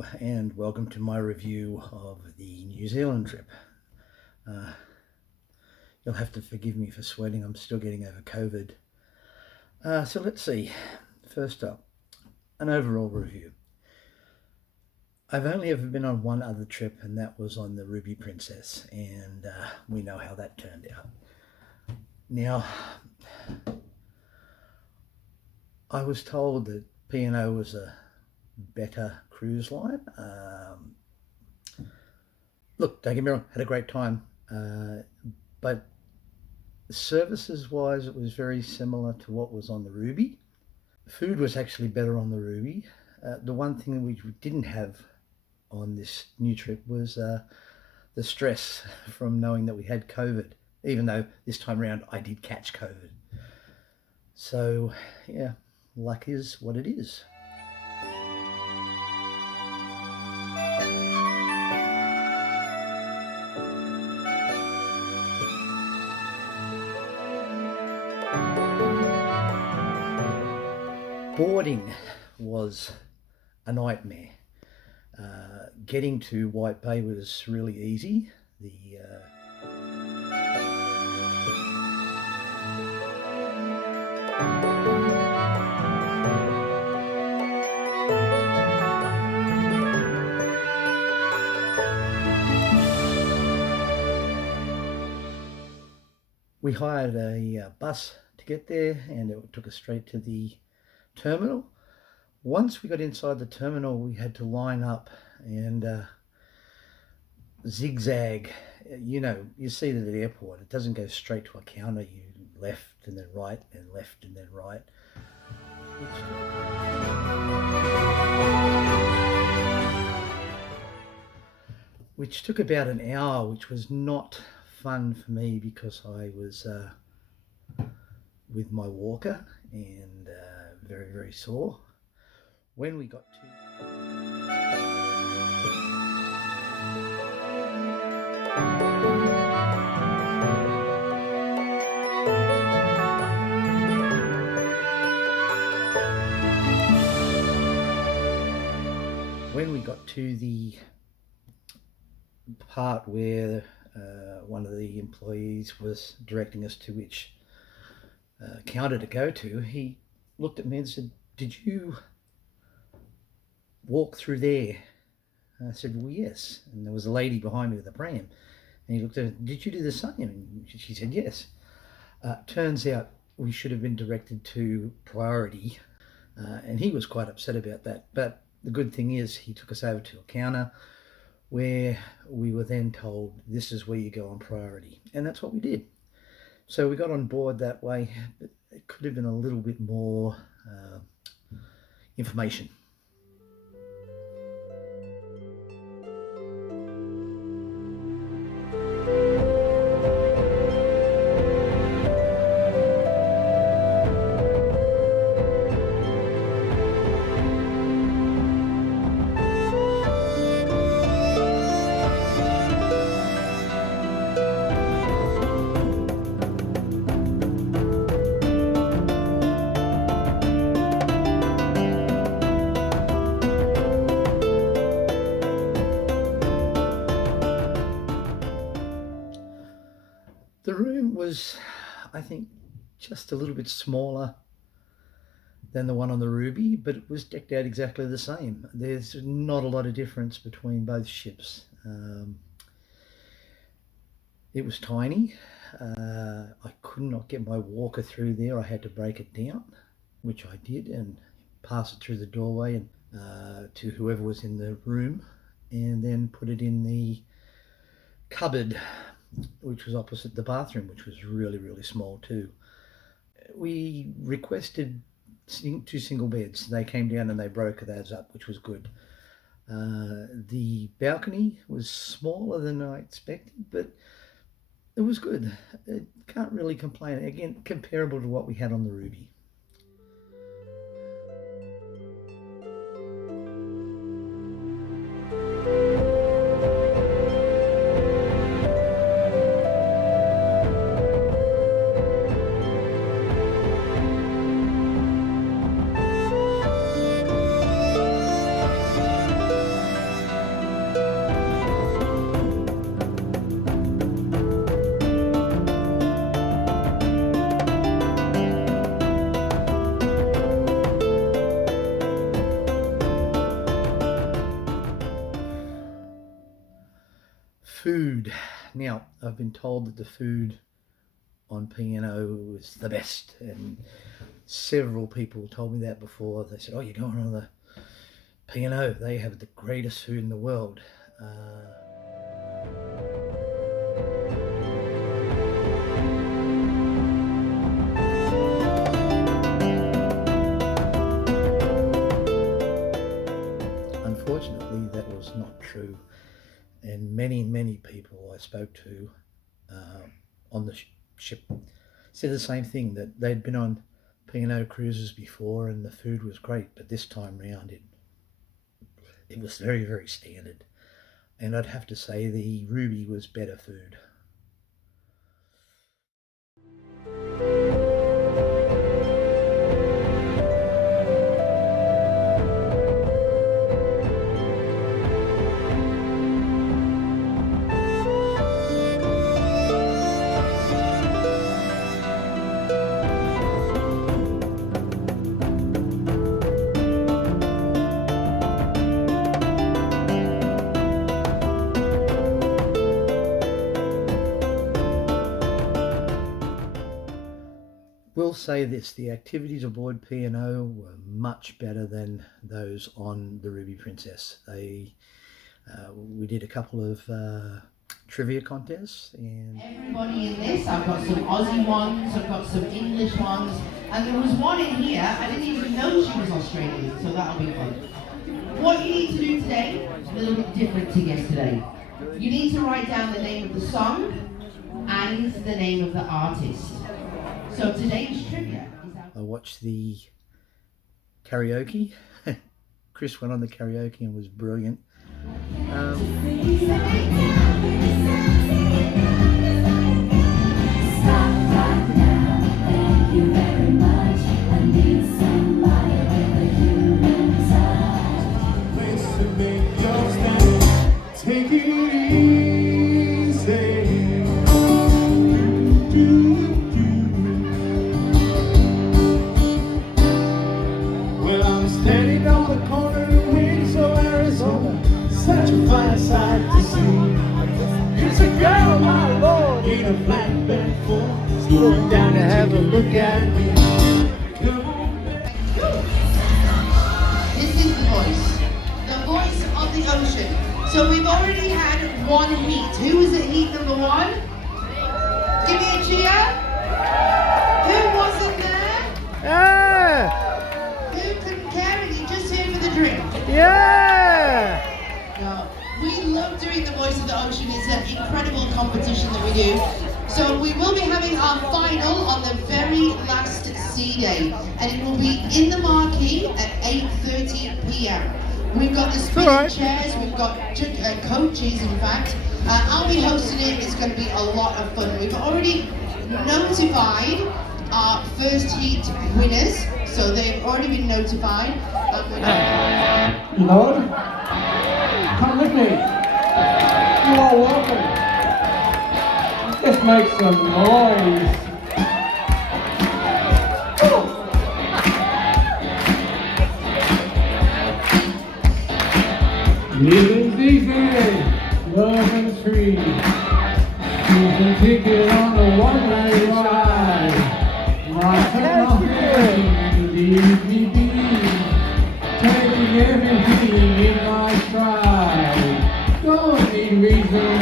Hello and welcome to my review of the New Zealand trip. You'll have to forgive me for sweating, I'm still getting over COVID. So let's see, first up, an overall review. I've only ever been on one other trip, and that was on the Ruby Princess, and we know how that turned out. Now, I was told that P&O was a better cruise line. Look, don't get me wrong, had a great time, but services wise it was very similar to what was on the Ruby. Food was actually better on the Ruby. The one thing which we didn't have on this new trip was the stress from knowing that we had COVID, even though this time around I did catch COVID. So yeah, luck is what it is. Boarding was a nightmare. Getting to White Bay was really easy. We hired a bus to get there, and it took us straight to the terminal. Once we got inside the terminal, we had to line up and zigzag. You know, you see that at the airport, it doesn't go straight to a counter. You left and then right and left and then right. Which took about an hour, which was not fun for me because I was with my walker and very, very sore. When we got to the part where one of the employees was directing us to which counter to go to, he looked at me and said, "Did you walk through there?" And I said, "Well, yes." And there was a lady behind me with a pram, and he looked at her, "Did you do the same?" And she said, "Yes." Turns out we should have been directed to priority, and he was quite upset about that. But the good thing is he took us over to a counter where we were then told, this is where you go on priority. And that's what we did. So we got on board that way, but it could have been a little bit more information. The room was, I think, just a little bit smaller than the one on the Ruby, but it was decked out exactly the same. There's not a lot of difference between both ships. It was tiny. I could not get my walker through there. I had to break it down, which I did, and pass it through the doorway and to whoever was in the room, and then put it in the cupboard, which was opposite the bathroom, which was really, really small too. We requested 2 single beds. They came down and they broke those up, which was good. The balcony was smaller than I expected, but it was good. Can't really complain. Again, comparable to what we had on the Ruby. Food. Now, I've been told that the food on P&O is the best, and several people told me that before. They said, oh, you're going on the P&O, they have the greatest food in the world. Unfortunately, that was not true, and many people I spoke to on the ship said the same thing, that they'd been on P&O cruises before and the food was great, but this time round it was very standard, and I'd have to say the Ruby was better food. Will say this, the activities aboard P&O were much better than those on the Ruby Princess. We did a couple of trivia contests, and everybody in this, I've got some Aussie ones, I've got some English ones, and there was one in here, I didn't even know she was Australian, so that'll be fun. What you need to do today is a little bit different to yesterday. You need to write down the name of the song and the name of the artist. So today's trivia is I watched the karaoke. Chris went on the karaoke and was brilliant. Take it easy. Well, I'm standing on the corner of Windsor, Arizona, such a fine sight to see. It's a girl, my lord, in a flatbed Ford, slowing down to have a look at me. Come on, this is the voice of the ocean. So we've already had one heat. Who was at heat number one? Give me a cheer. Who wasn't there? Yeah! Who couldn't care and you're just here for the drink? Yeah! No. We love doing the voice of the ocean. It's an incredible competition that we do. So we will be having our final on the very last sea day, and it will be in the marquee at 8:30 p.m. We've got the spinning chairs, we've got coaches in fact. I'll be hosting it, it's going to be a lot of fun. We've already notified our first heat winners, so they've already been notified. Lord, come with me. You are welcome. Let's make some noise. Living's easy, love and a tree. Season ticket on a one-way ride. My turn leave me be. Taking everything in my stride. Don't need reason,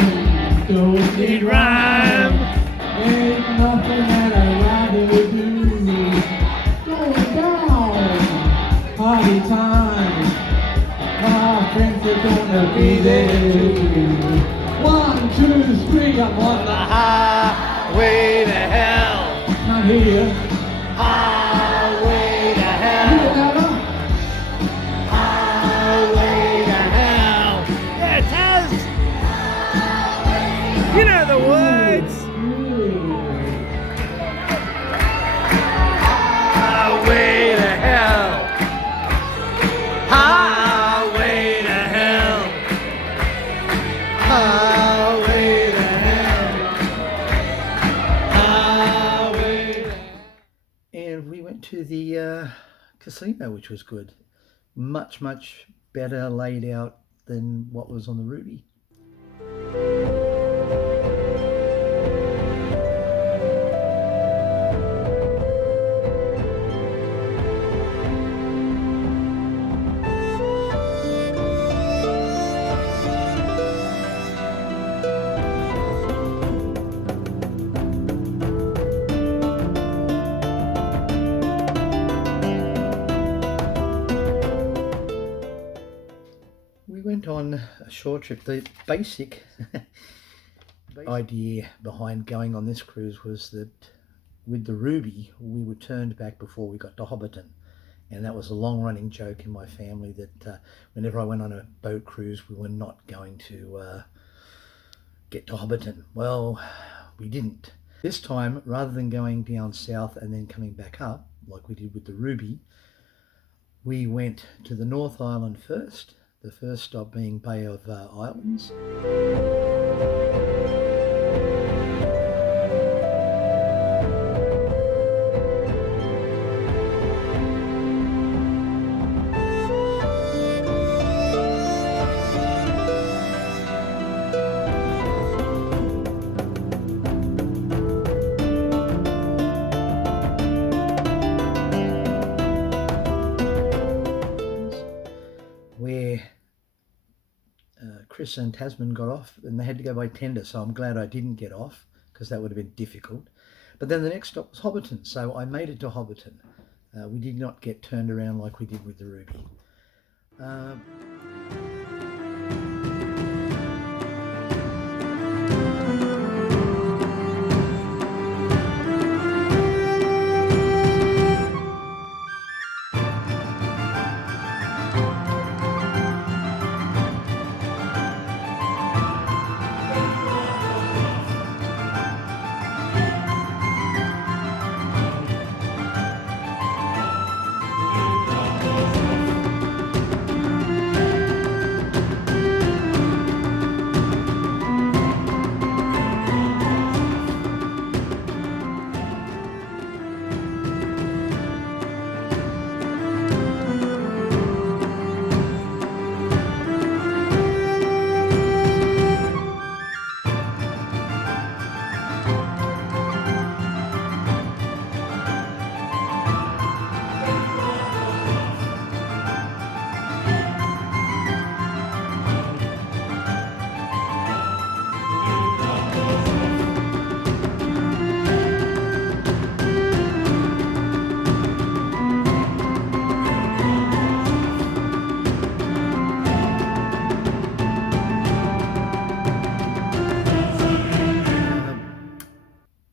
don't need rhyme. Ain't nothing that I'd rather do. Going down, party time. My friends are gonna be there too. 1, 2, 3, I'm on the highway to hell. Not here. Highway to hell. Highway to hell. Yeah, it does! You know the words! Highway to hell! Highway to hell! Highway to hell! Highway to hell! And we went to the casino, which was good. Much better laid out than what was on the Ruby. on a short trip, the basic idea behind going on this cruise was that with the Ruby, we were turned back before we got to Hobbiton. And that was a long-running joke in my family that whenever I went on a boat cruise, we were not going to get to Hobbiton. Well, we didn't. This time, rather than going down south and then coming back up, like we did with the Ruby, we went to the North Island first, the first stop being Bay of Islands. Where Chris and Tasman got off, and they had to go by tender, so I'm glad I didn't get off because that would have been difficult. But then the next stop was Hobbiton, so I made it to Hobbiton. We did not get turned around like we did with the Ruby.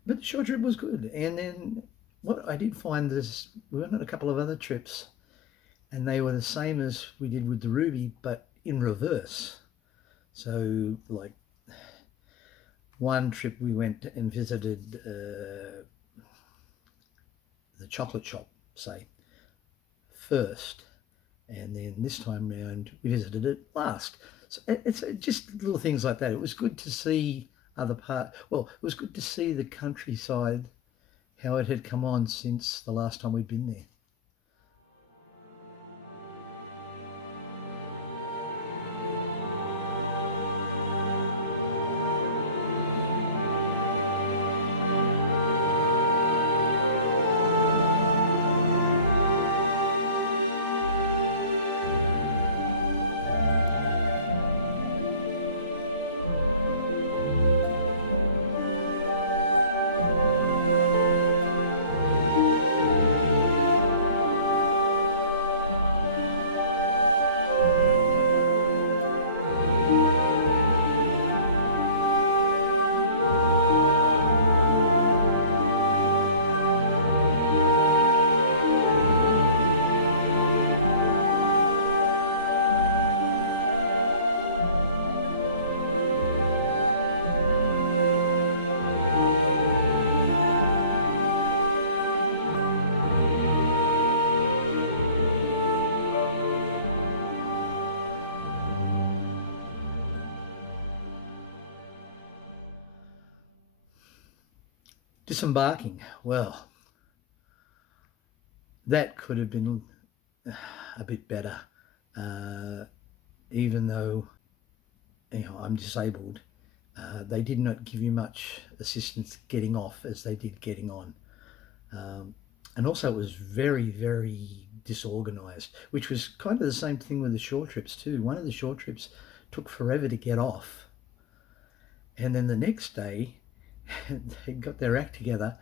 But the short trip was good. And then what I did find is we went on a couple of other trips and they were the same as we did with the Ruby, but in reverse. So like one trip we went and visited the chocolate shop, say, first. And then this time round we visited it last. So it's just little things like that. It was good to see it was good to see the countryside, how it had come on since the last time we'd been there. Disembarking, well, that could have been a bit better, even though I'm disabled. They did not give you much assistance getting off as they did getting on. And also it was very, very disorganized, which was kind of the same thing with the short trips too. One of the short trips took forever to get off. And then the next day, they got their act together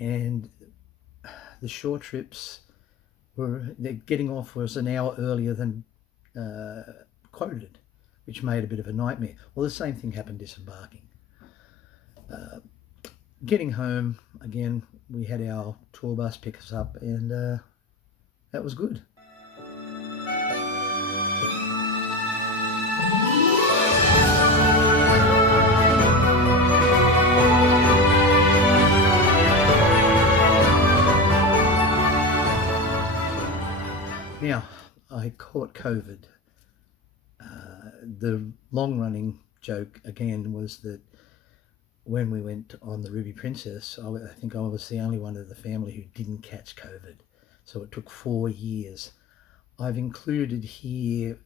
and the short trips getting off was an hour earlier than quoted, which made a bit of a nightmare. Well, the same thing happened disembarking. Getting home, again, we had our tour bus pick us up, and that was good. Now, I caught COVID. The long-running joke, again, was that when we went on the Ruby Princess, I think I was the only one of the family who didn't catch COVID. So it took 4 years. I've included here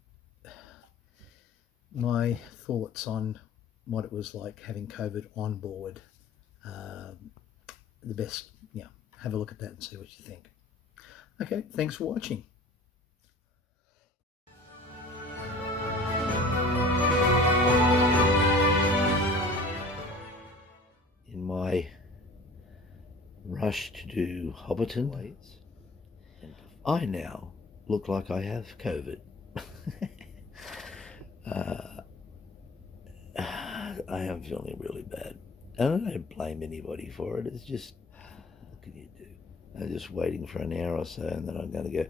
my thoughts on what it was like having COVID on board. The best, have a look at that and see what you think. Okay, thanks for watching. In my rush to do Hobbiton, I now look like I have COVID. I am feeling really bad. And I don't blame anybody for it. It's just, what can you do? I'm just waiting for an hour or so, and then I'm going to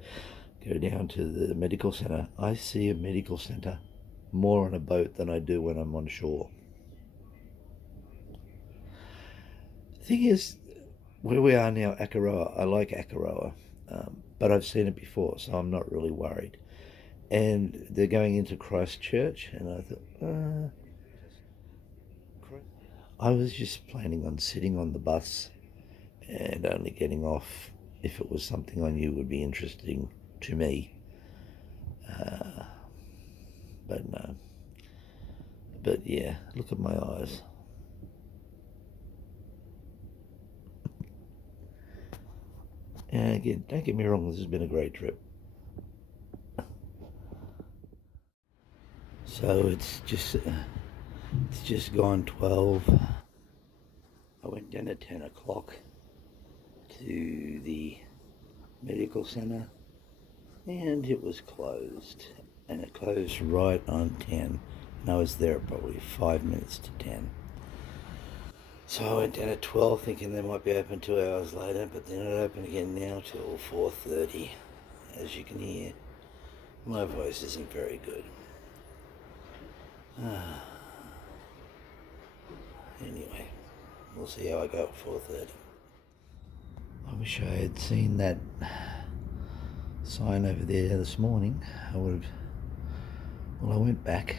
go down to the medical centre. I see a medical centre more on a boat than I do when I'm on shore. The thing is, where we are now, Akaroa, I like Akaroa, but I've seen it before, so I'm not really worried. And they're going into Christchurch, and I thought, I was just planning on sitting on the bus and only getting off if it was something I knew would be interesting to me. But no. But yeah, look at my eyes. And again, don't get me wrong, this has been a great trip. So it's just gone 12. I went down at 10 o'clock to the medical centre, and it was closed. And it closed right on 10. And I was there at probably 5 minutes to 10. So I went down at 12 thinking they might be open 2 hours later, but they're not open again now till 4:30. As you can hear, my voice isn't very good. Anyway, we'll see how I go at 4:30. I wish I had seen that sign over there this morning. I went back,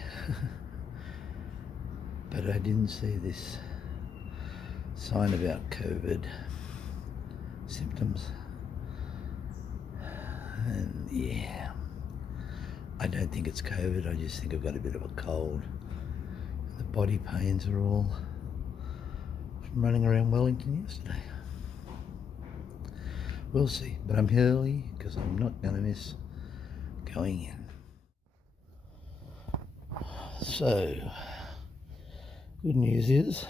but I didn't see this sign about COVID symptoms. And yeah, I don't think it's COVID, I just think I've got a bit of a cold. The body pains are all from running around Wellington yesterday. We'll see, but I'm early because I'm not going to miss going in. So, good news is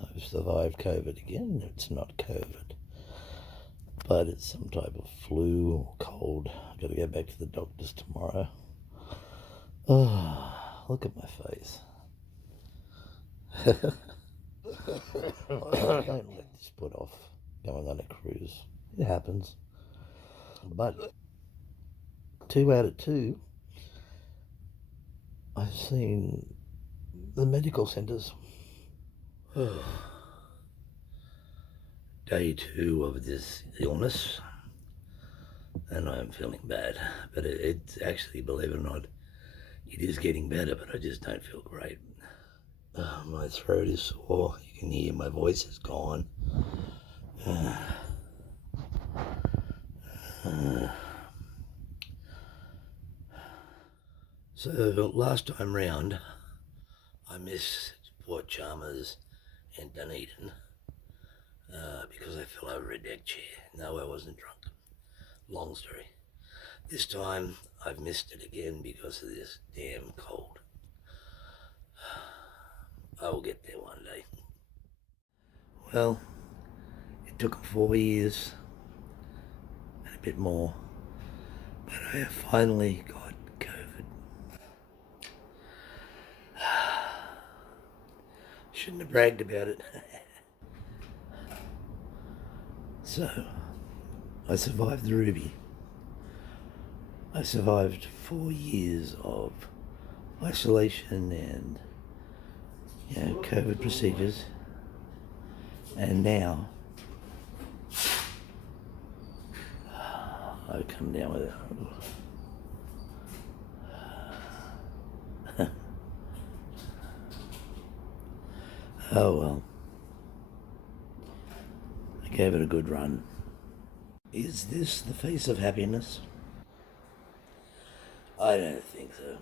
I've survived COVID again. It's not COVID, but it's some type of flu or cold. I've got to go back to the doctor's tomorrow. Oh, look at my face. Don't let this put off going on a cruise. It happens. But 2 out of 2, I've seen the medical centres. Day 2 of this illness, and I'm feeling bad. But it's actually, believe it or not, it is getting better, but I just don't feel great. My throat is sore. You can hear my voice is gone. So last time round, I missed Port Chalmers and Dunedin because I fell over a deck chair. No, I wasn't drunk. Long story. This time I've missed it again because of this damn cold. I will get there one day. Well, it took 4 years and a bit more, but I have finally got COVID. Shouldn't have bragged about it. So, I survived the Ruby. I survived 4 years of isolation and, COVID procedures. And now, I've come down with it. Oh well. I gave it a good run. Is this the face of happiness? I don't think so.